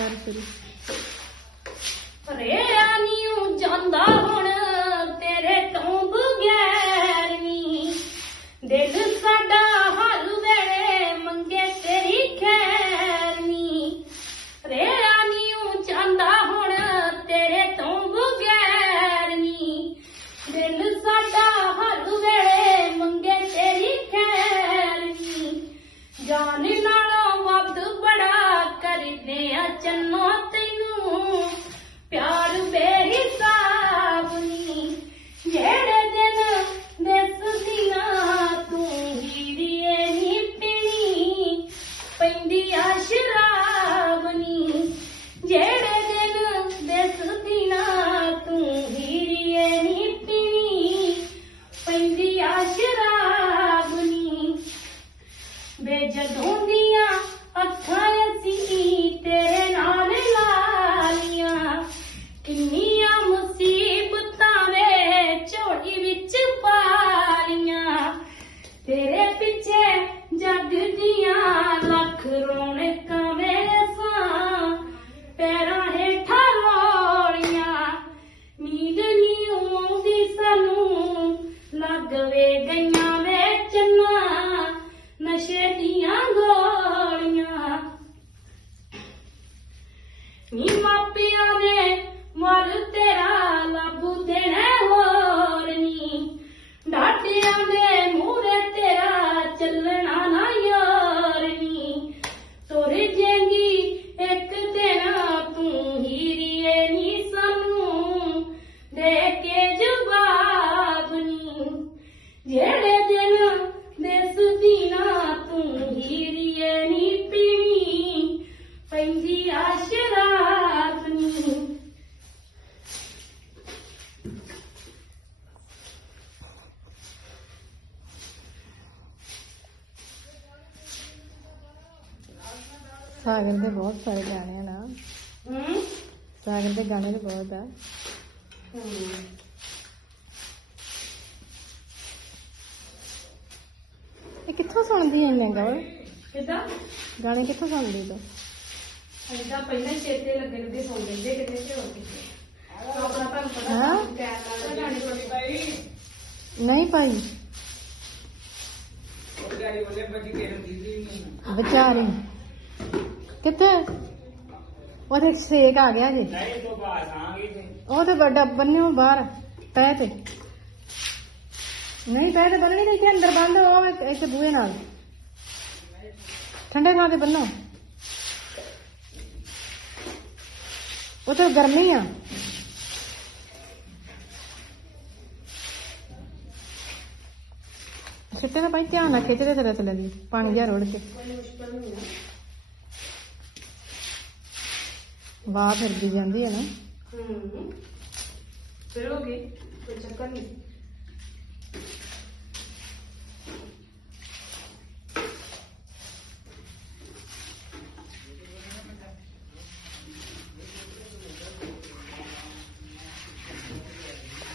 ਕਰ ਸ਼ੁਰੂ lakrom. ਜਿਹੜੇ ਦਿਨ ਤੂੰ ਹੀਰੀਏ ਨੀ ਪੀਣੀ। ਪੈਂਦੀ ਆ ਸ਼ਰਾਬ ਨੀ। ਸਾਗਰ ਦੇ ਬਹੁਤ ਸਾਰੇ ਗਾਣੇ ਆ ਨਾ। ਹੂੰ? ਸਾਗਰ ਦੇ ਗਾਣੇ ਤੇ ਬਹੁਤ ਆ। ਇਹ ਕਿੱਥੋਂ ਸੁਣਦੀ ਐ ਨੇ ਗਾਣੇ ਕਿਦਾਂ? ਗਾਣੇ ਕਿੱਥੋਂ ਸੁਣਦੀ ਤੂੰ? ਅਜਾ ਪਹਿਲਾਂ ਹੀ ਚੇਤੇ ਲੱਗੇ ਲੱਗੇ ਸੌਂ ਜਾਂਦੇ ਕਿਤੇ ਤੇ ਹੋ ਕਿਤੇ। ਆਪਣਾ ਤੁਹਾਨੂੰ ਪਤਾ ਹਾਂ? ਟਾਈਮ ਨਾਲ ਗਾਣੇ ਨਹੀਂ ਭਾਈ। ਵਿਚਾਰੀ ਕਿੱਥੇ? ਉਹਦੇ ਛੇਕ ਆ ਗਿਆ ਜੀ। ਉਹ ਤੇ ਵੱਡਾ ਬੰਨਿਓ ਬਾਹਰ ਤੈ ਤੇ। ਨਹੀਂ ਤੈ ਤੇ ਬੰਨਣੀ ਨਹੀਂ ਤੇ ਅੰਦਰ ਬੰਦ ਉਹ ਇੱਥੇ ਬੂਹੇ ਨਾਲ। ਠੰਡੇ ਥਾਂ ਤੇ ਬੰਨੋ। ਉਹ ਤੇ ਗਰਮੀ ਆ। ਸਿੱਟੇ ਦਾ ਭਾਈ ਧਿਆਨ ਨਾਲ ਖਿੱਚਦੇ ਤੇਰੇ ਥੱਲੇ ਦੀ, ਪਾਣੀ ਜਿਹਾ ਰੋੜ ਕੇ। ਵਾਹ, ਫਿਰਦੀ ਜਾਂਦੀ ਹੈ ਨਾ। ਹੂੰ। ਫਿਰ ਹੋ ਗਈ, ਕੋਈ ਚੱਕਰ ਨਹੀਂ।